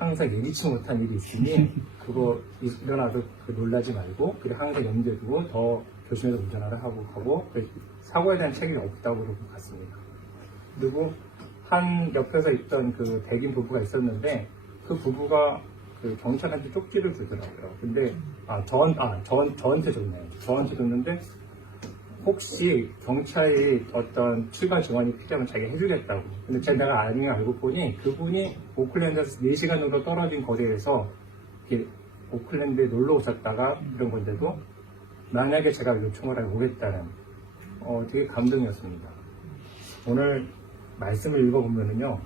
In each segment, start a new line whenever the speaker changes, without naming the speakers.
항상 예기치 못한 일이 있으니 그거 일어나도 그 놀라지 말고 그리고 항상 염두에 두고 더 조심해서 운전하라 하고 가고 그 사고에 대한 책임이 없다고 그러고 갔습니다. 그리고 한 옆에서 있던 그 백인 부부가 있었는데 그 부부가 그 경찰한테 쪽지를 주더라고요. 근데 아, 전, 아, 전, 저한테 줬네요. 저한테 줬는데 혹시 경찰이 어떤 출발 증언이 필요하면 자기가 해주겠다고. 근데 제가 내가 아니 알고 보니 그분이 오클랜드에서 4시간 정도 떨어진 거리에서 이렇게 오클랜드에 놀러 오셨다가 그런 건데도 만약에 제가 요청을 하면 오겠다는 어, 되게 감동이었습니다. 오늘 말씀을 읽어보면은요,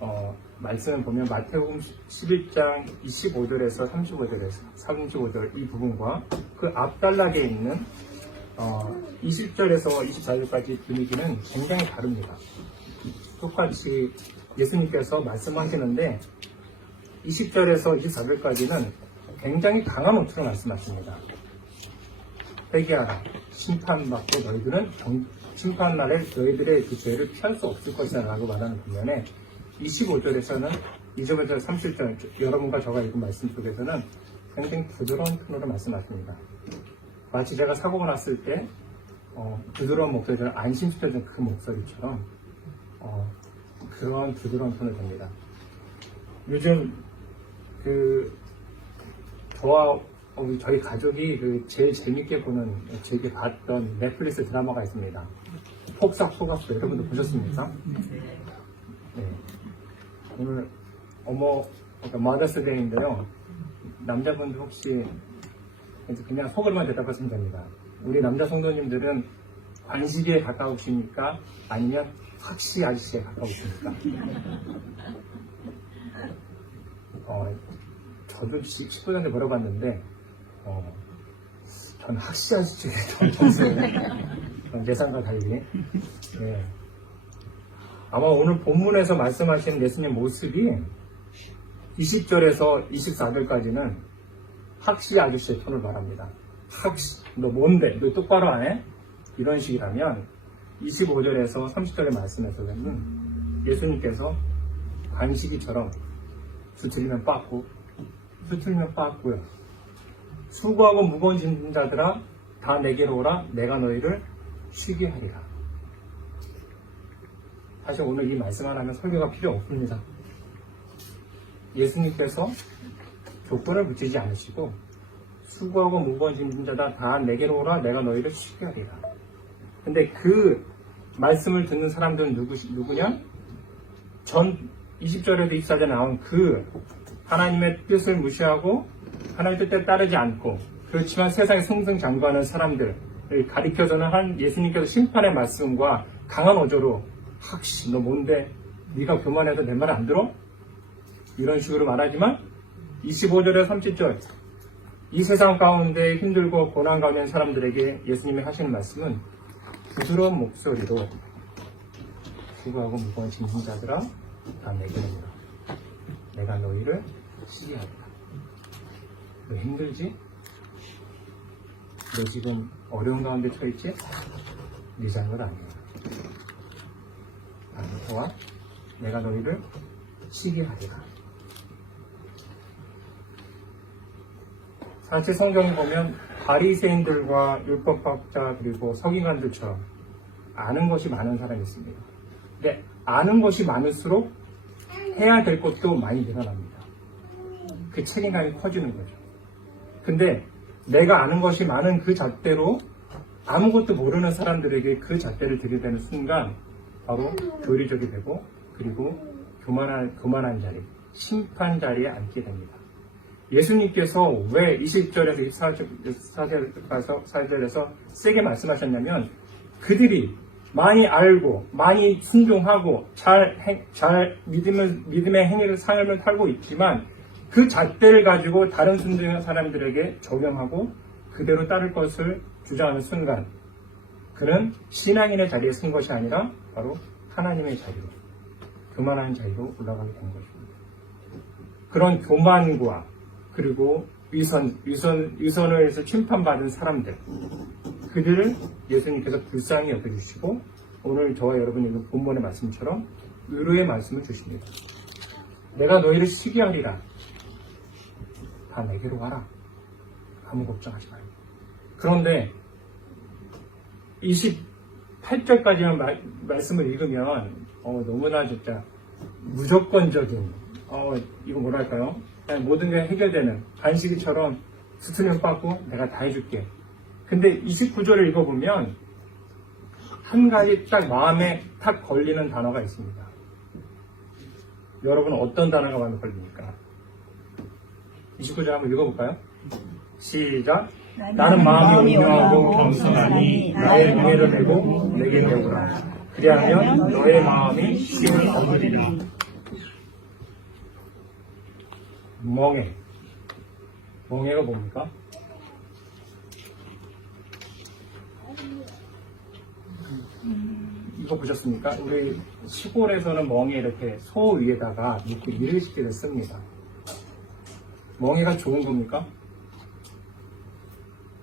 어, 말씀을 보면 마태복음 11장 25절에서 35절에서 35절 이 부분과 그 앞단락에 있는 어, 20절에서 24절까지 분위기는 굉장히 다릅니다. 똑같이 예수님께서 말씀하시는데 20절에서 24절까지는 굉장히 강한 어투로 말씀하십니다. 회개하라. 심판받고 너희들은 경- 심판날에 너희들의 그 죄를 피할 수 없을 것이다 라고 말하는 반면에 25절에서는 25절 30절 여러분과 저가 읽은 말씀 속에서는 굉장히 부드러운 톤으로 말씀하십니다. 마치 제가 사고가 났을 때 어, 부드러운 목소리처럼 안심시켜준 그 목소리처럼 어, 그런 부드러운 톤을 냅니다. 요즘 그 저와 어, 저희 가족이 그 제일 재밌게 보는 제게 봤던 넷플릭스 드라마가 있습니다. 폭삭 속았어 여러분도 보셨습니까? 네. 오늘 어머 그러니까 마더스데이인데요. 남자분들 혹시 이제 그냥 속으로만 대답하시면 됩니다. 우리 남자 성도님들은 관식에 가까우십니까? 아니면 확시 아저씨에 가까우십니까? 어, 저도 10분 전에 물어봤는데, 어, 저는 확시 아저씨에 더 평소에 예상과 달리. 예. 아마 오늘 본문에서 말씀하신 예수님 모습이 20절에서 24절까지는 학시 아저씨의 톤을 말합니다. 학시, 너 뭔데? 너 똑바로 안 해? 이런 식이라면 25절에서 30절의 말씀에서는 예수님께서 관식이처럼 수틀리면 빠꾸, 수틀리면 빠꾸요. 수고하고 무거운 짐진 자들아 다 내게로 오라 내가 너희를 쉬게 하리라. 사실 오늘 이 말씀 하나면 설교가 필요 없습니다. 예수님께서 조건을 붙이지 않으시고 수고하고 무거운 짐진 자다 다 내게로 오라 내가 너희를 쉬게 하리라. 근데 그 말씀을 듣는 사람들은 누구, 누구냐? 전 20절에도 24절에 나온 그 하나님의 뜻을 무시하고 하나님의 뜻에 따르지 않고 그렇지만 세상에 승승장구하는 사람들을 가리켜서는 한 예수님께서 심판의 말씀과 강한 어조로 학시 너 뭔데 네가 교만해서 내 말 안 들어? 이런 식으로 말하지만 25절에 30절. 이 세상 가운데 힘들고 고난 가운데 사람들에게 예수님이 하시는 말씀은 부드러운 목소리로 수고하고 무거운 짐진 자들아 다 내게로 오라. 내가 너희를 쉬게 하리라. 너 힘들지? 너 지금 어려운 가운데 처했지? 네 잘못 아니야. 나부터와 내가 너희를 쉬게 하리라 사실 성경에 보면 바리새인들과 율법학자 그리고 서기관들처럼 아는 것이 많은 사람이 있습니다. 근데 아는 것이 많을수록 해야 될 것도 많이 늘어납니다. 그 책임감이 커지는 거죠. 근데 내가 아는 것이 많은 그 잣대로 아무것도 모르는 사람들에게 그 잣대를 들이대는 순간 바로 교리적이 되고 그리고 교만한, 교만한 자리, 심판 자리에 앉게 됩니다. 예수님께서 왜 20절에서 24절, 4절에서 세게 말씀하셨냐면 그들이 많이 알고 많이 순종하고 잘, 행- 잘 믿음을, 믿음의 행위를 삶을 살고 있지만 그 잣대를 가지고 다른 순종하는 사람들에게 적용하고 그대로 따를 것을 주장하는 순간 그는 신앙인의 자리에 쓴 것이 아니라 바로 하나님의 자리로 교만한 자리로 올라가게 된 것입니다. 그런 교만과 그리고 위선, 위선, 위선을 해서 침판받은 사람들, 그들을 예수님께서 불쌍히 여겨주시고, 오늘 저와 여러분이 읽은 본문의 말씀처럼 의로의 말씀을 주십니다. 내가 너희를 쉬게 하리라. 다 내게로 와라. 아무 걱정하지 말고. 그런데 28절까지만 말, 말씀을 읽으면 어, 너무나 진짜 무조건적인 어, 이거 뭐랄까요? 모든 게 해결되는 간식이처럼 수수료 받고 내가 다 해줄게. 근데 29절을 읽어보면 한 가지 딱 마음에 탁 걸리는 단어가 있습니다. 여러분 어떤 단어가 마음에 걸립니까? 29절 한번 읽어볼까요? 시작. 나는 마음이 온유하고 겸손하니 나의 명예를 내고 내게 배우라. 그리하면 너의 마음이 힘을 얻으리라. 멍해. 멍해가 뭡니까? 이거 보셨습니까? 우리 시골에서는 멍해 이렇게 소 위에다가 놓고 일을 시키듯 씁니다. 멍해가 좋은 겁니까?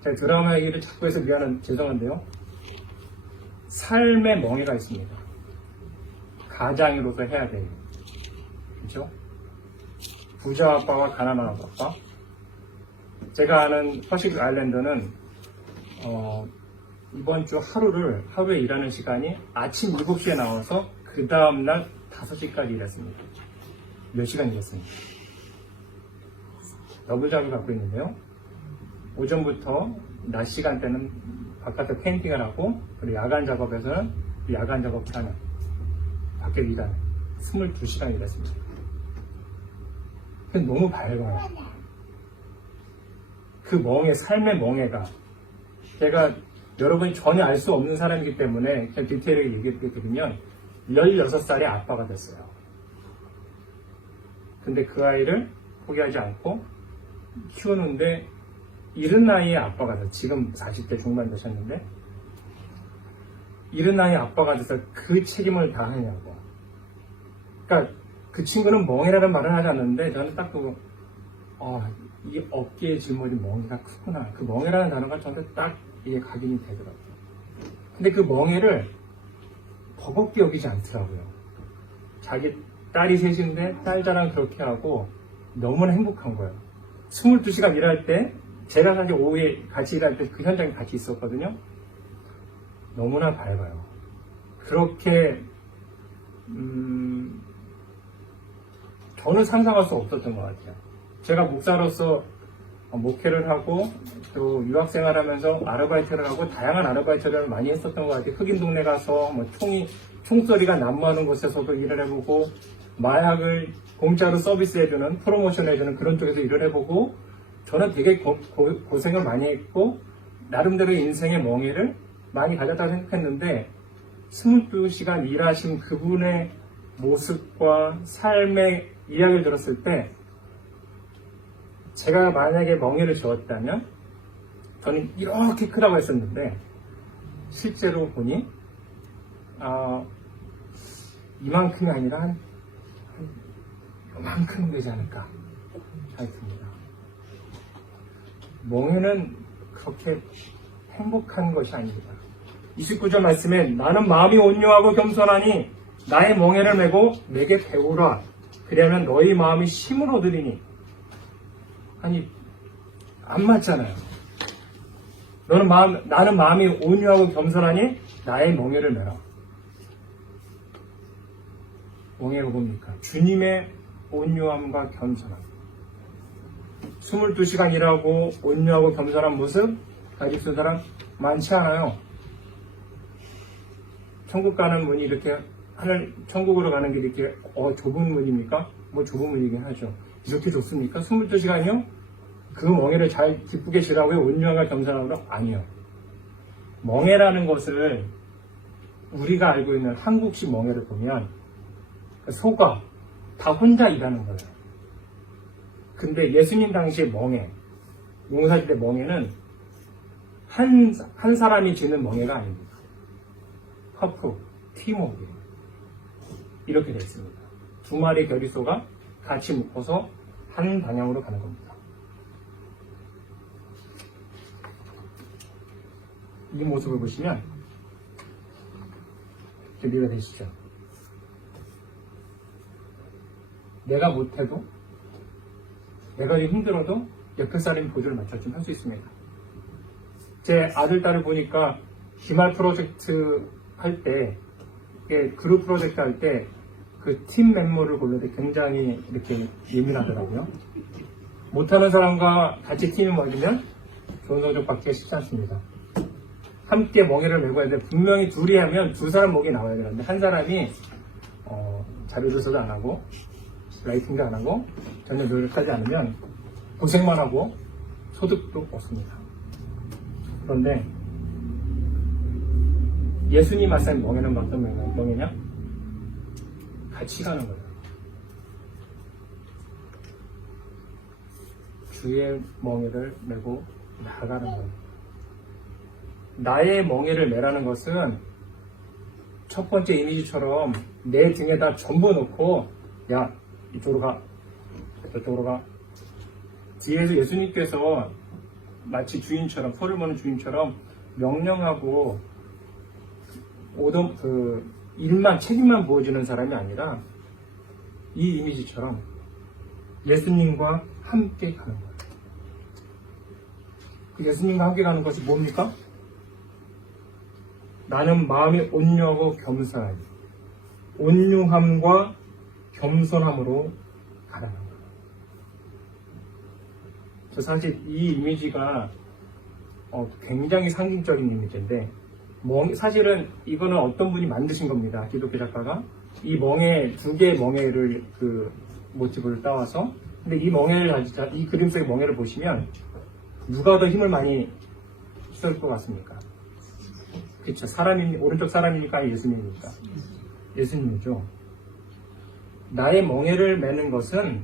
제가 드라마 얘기를 자꾸 해서 미안한, 죄송한데요. 삶의 멍해가 있습니다. 가장으로서 해야 돼요. 부자 아빠와 가난한 아빠. 제가 아는 퍼식 아일랜드는, 어, 이번 주 하루를, 하루에 일하는 시간이 아침 7시에 나와서 그 다음날 5시까지 일했습니다. 몇 시간 일했습니까? 더블 잡을 갖고 있는데요. 오전부터 낮 시간대는 바깥에 페인팅을 하고 그리고 야간 작업에서는 그 야간 작업 하는 밖에 일하는 22시간 일했습니다. 근데 너무 밝아요. 그 멍해, 삶의 멍해가 제가 여러분이 전혀 알 수 없는 사람이기 때문에 그냥 디테일하게 얘기해 드리면 16살의 아빠가 됐어요. 근데 그 아이를 포기하지 않고 키우는데 이른 나이에 아빠가 돼서 지금 40대 중반 되셨는데 이른 나이에 아빠가 돼서 그 책임을 다 하냐고 그러니까 그 친구는 멍해라는 말은 하지 않는데 저는 딱 그거 아, 이 어깨의 질문이 멍해가 크구나 그 멍해라는 단어가 저한테 딱 이게 각인이 되더라고요 근데 그 멍해를 버겁게 여기지 않더라고요 자기 딸이 셋인데 딸 자랑 그렇게 하고 너무나 행복한 거예요 22시간 일할 때 제가 사실 오후에 같이 일할 때 그 현장에 같이 있었거든요. 너무나 밝아요. 그렇게 음, 저는 상상할 수 없었던 것 같아요. 제가 목사로서 목회를 하고 또 유학생활 하면서 아르바이트를 하고 다양한 아르바이트를 많이 했었던 것 같아요. 흑인 동네 가서 뭐 총이 총소리가 난무하는 곳에서도 일을 해보고 마약을 공짜로 서비스해주는 프로모션 해주는 그런 쪽에서 일을 해보고 저는 되게 고, 생을 많이 했고 나름대로 인생의 멍해를 많이 가졌다고 생각했는데 22시간 일하신 그분의 모습과 삶의 이야기를 들었을 때 제가 만약에 멍해를 지었다면 저는 이렇게 크다고 했었는데 실제로 보니 어, 이만큼이 아니라 한, 한 요만큼 되지 않을까 생각됩니다. 멍해는 그렇게 행복한 것이 아닙니다. 29절 말씀에 나는 마음이 온유하고 겸손하니 나의 멍해를 메고 내게 배우라. 그러면 너희 마음이 힘을 얻으리니. 아니, 안 맞잖아요. 너는 마음, 나는 마음이 온유하고 겸손하니 나의 멍해를 메라. 멍해가 뭡니까? 주님의 온유함과 겸손함. 22시간 일하고 온유하고 겸손한 모습 있는 사람 많지 않아요. 천국 가는 문이 이렇게 하늘 천국으로 가는 길이 이렇게 어 좁은 문입니까? 뭐 좁은 문이긴 하죠. 이렇게 좋습니까? 22시간이요? 그 멍해를 잘 기쁘게 지라고요? 온유함과 겸손함으로? 아니요. 멍해라는 것을 우리가 알고 있는 한국식 멍해를 보면 소가 다 혼자 일하는 거예요. 근데 예수님 당시의 멍해, 용사시대 멍해는 한, 한 사람이 지는 멍해가 아닙니다. 커프, 팀워크예요. 이렇게 되어 있습니다. 두 마리 결의소가 같이 묶어서 한 방향으로 가는 겁니다. 이 모습을 보시면 준비가 되시죠? 내가 못해도 내가 좀 힘들어도 옆에 사람이 보조를 맞춰주면 할수 있습니다. 제 아들, 딸을 보니까 기말 프로젝트 할 때, 이게 그룹 프로젝트 할 때, 그 팀 멤버를 고를 때 굉장히 이렇게 예민하더라고요. 못하는 사람과 같이 팀이 모이면 좋은 성적 받기가 쉽지 않습니다. 함께 멍해를 메고 해야 돼. 분명히 둘이 하면 두 사람 목이 나와야 되는데, 한 사람이, 어, 자료 조사도 안 하고, 라이팅도 안 하고, 전혀 노력하지 않으면 고생만 하고 소득도 없습니다. 그런데 예수님 말씀 멍에는 어떤 멍- 멍에냐? 같이 가는 거예요. 주의 멍에를 메고 나아가는 거예요. 나의 멍에를 메라는 것은 첫 번째 이미지처럼 내 등에다 전부 놓고 야 이쪽으로 가 저쪽으로 가 뒤에서 예수님께서 마치 주인처럼 소를 보는 주인처럼 명령하고 오던 그 일만 책임만 부어주는 사람이 아니라 이 이미지처럼 예수님과 함께 가는 거예요. 그 예수님과 함께 가는 것이 뭡니까? 나는 마음이 온유하고 겸손하니 온유함과 겸손함으로 가라는 거예요. 저 사실 이 이미지가 어, 굉장히 상징적인 이미지인데 멍, 사실은 이거는 어떤 분이 만드신 겁니다. 기독교 작가가 이 멍에 두 개의 멍에를 그 모티브를 따와서 근데 이 멍에를 가지자 이 그림 속의 멍에를 보시면 누가 더 힘을 많이 쓸 것 같습니까? 그렇죠. 사람이 오른쪽 사람이니까 예수님이니까 예수님이죠. 나의 멍에를 매는 것은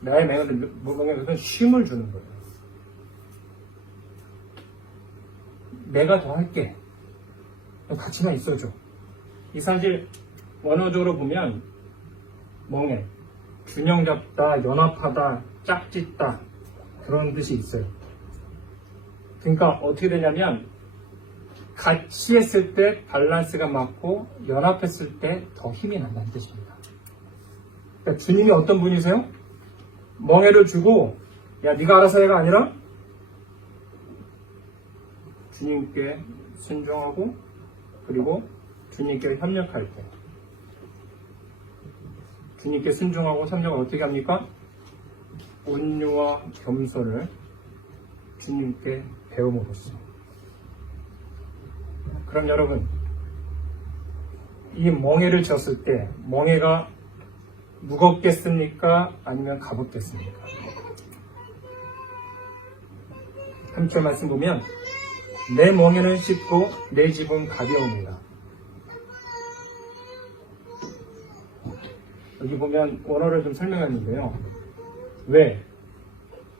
나의 맹을 멍에 것은 쉼을 주는 거예요. 내가 더 할게. 너 같이만 있어줘. 이 사실 원어적으로 보면 멍에 균형 잡다, 연합하다, 짝짓다 그런 뜻이 있어요. 그러니까 어떻게 되냐면 같이 했을 때 밸런스가 맞고 연합했을 때 더 힘이 난다는 뜻입니다. 그러니까 주님이 어떤 분이세요? 멍해를 주고 야 네가 알아서 해가 아니라 주님께 순종하고 그리고 주님께 협력할 때 주님께 순종하고 협력을 어떻게 합니까? 온유와 겸손을 주님께 배움으로써 그럼 여러분 이 멍해를 졌을 때 멍해가 무겁겠습니까? 아니면 가볍겠습니까? 함께 말씀 보면 내 멍에는 쉽고 내 집은 가벼웁니다. 여기 보면 원어를 좀 설명했는데요. 왜?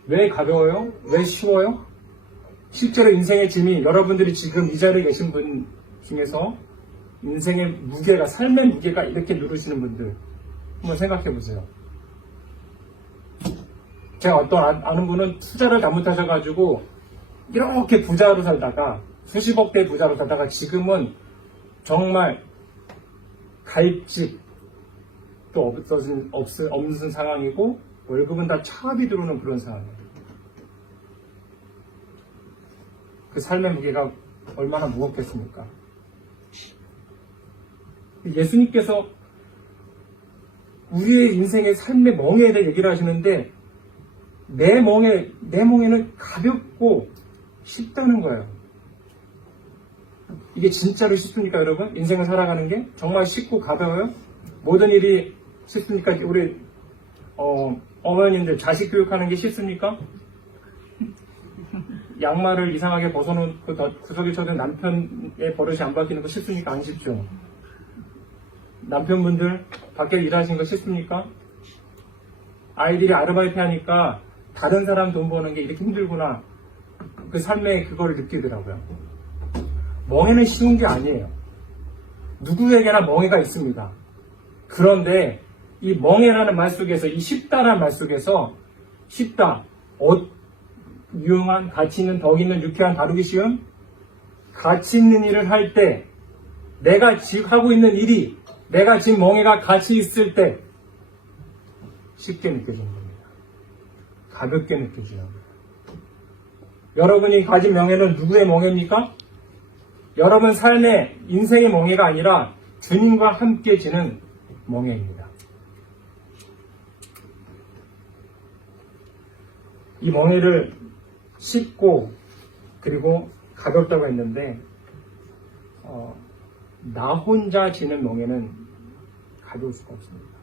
왜 가벼워요? 왜 쉬워요? 실제로 인생의 짐이 여러분들이 지금 이 자리에 계신 분 중에서 인생의 무게가 삶의 무게가 이렇게 누르시는 분들 한번 생각해 보세요. 제가 어떤 아- 아는 분은 투자를 잘못하셔가지고 이렇게 부자로 살다가 수십억 대 부자로 살다가 지금은 정말 갈 집도 없어진, 없, 없는 상황이고 월급은 다 차압이 들어오는 그런 상황이에요. 그 삶의 무게가 얼마나 무겁겠습니까? 예수님께서 우리의 인생의 삶의 멍에에 대해 얘기를 하시는데 내 멍에 내 멍에는 가볍고 쉽다는 거예요. 이게 진짜로 쉽습니까, 여러분? 인생을 살아가는 게 정말 쉽고 가벼워요? 모든 일이 쉽습니까? 우리 어, 어머님들 자식 교육하는 게 쉽습니까? 양말을 이상하게 벗어놓고 더- 구석에 쳐둔 남편의 버릇이 안 바뀌는 거 쉽습니까? 안 쉽죠. 남편분들 밖에 일하신 거 싫습니까? 아이들이 아르바이트 하니까 다른 사람 돈 버는 게 이렇게 힘들구나. 그 삶에 그걸 느끼더라고요. 멍해는 쉬운 게 아니에요. 누구에게나 멍해가 있습니다. 그런데 이 멍해라는 말 속에서 이 쉽다라는 말 속에서 쉽다. 어, 유용한, 가치 있는, 덕 있는, 유쾌한, 다루기 쉬운 가치 있는 일을 할 때 내가 지금 하고 있는 일이 내가 지금 멍해가 같이 있을 때 쉽게 느껴지는 겁니다. 가볍게 느껴지는 겁니다. 여러분이 가진 명예는 누구의 멍해입니까? 여러분 삶의 인생의 멍해가 아니라 주님과 함께 지는 멍해입니다. 이 멍해를 쉽고 그리고 가볍다고 했는데 어, 나 혼자 지는 멍에는 가져올 수가 없습니다.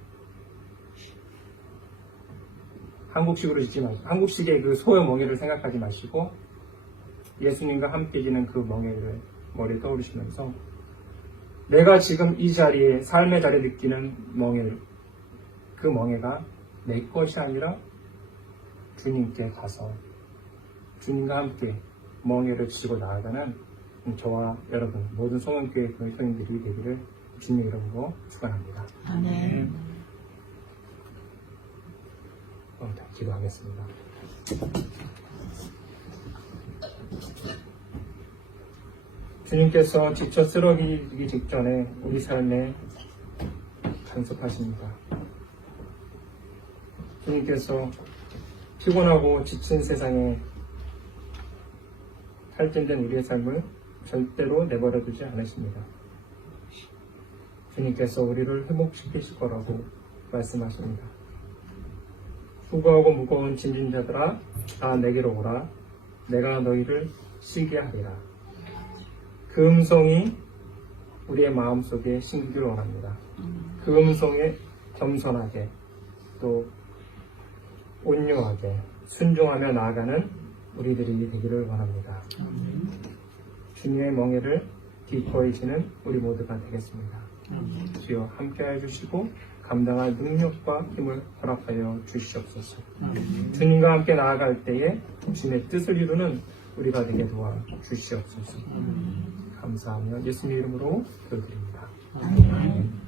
한국식으로 짓지 마시고 한국식의 그 소형 멍에를 생각하지 마시고 예수님과 함께 지는 그 멍에를 머리에 떠오르시면서 내가 지금 이 자리에 삶의 자리에 느끼는 멍에 그 멍에가 내 것이 아니라 주님께 가서 주님과 함께 멍에를 지고 나아가는 저와 여러분 모든 성원교회 교인들이 되기를 주님의 이름으로 축원합니다.
아멘.
어, 네, 기도하겠습니다. 주님께서 직접 쓰러지기 직전에 우리 삶에 간섭하십니다. 주님께서 피곤하고 지친 세상에 탈진된 우리의 삶을 절대로 내버려 두지 않으십니다. 주님께서 우리를 회복시키실 거라고 말씀하십니다. 수고하고 무거운 짐진 자들아 다 내게로 오라 내가 너희를 쉬게 하리라 그 음성이 우리의 마음속에 심기를 원합니다 그 음성에 겸손하게 또 온유하게 순종하며 나아가는 우리들이 되기를 원합니다 주님의 멍에를 기꺼이 지는 우리 모두가 되겠습니다 주여 함께해 주시고 감당할 능력과 힘을 허락하여 주시옵소서. 주님과 함께 나아갈 때에 주님의 뜻을 이루는 우리가 되게 도와 주시옵소서. 감사하며 예수님 이름으로 기도드립니다.
아멘.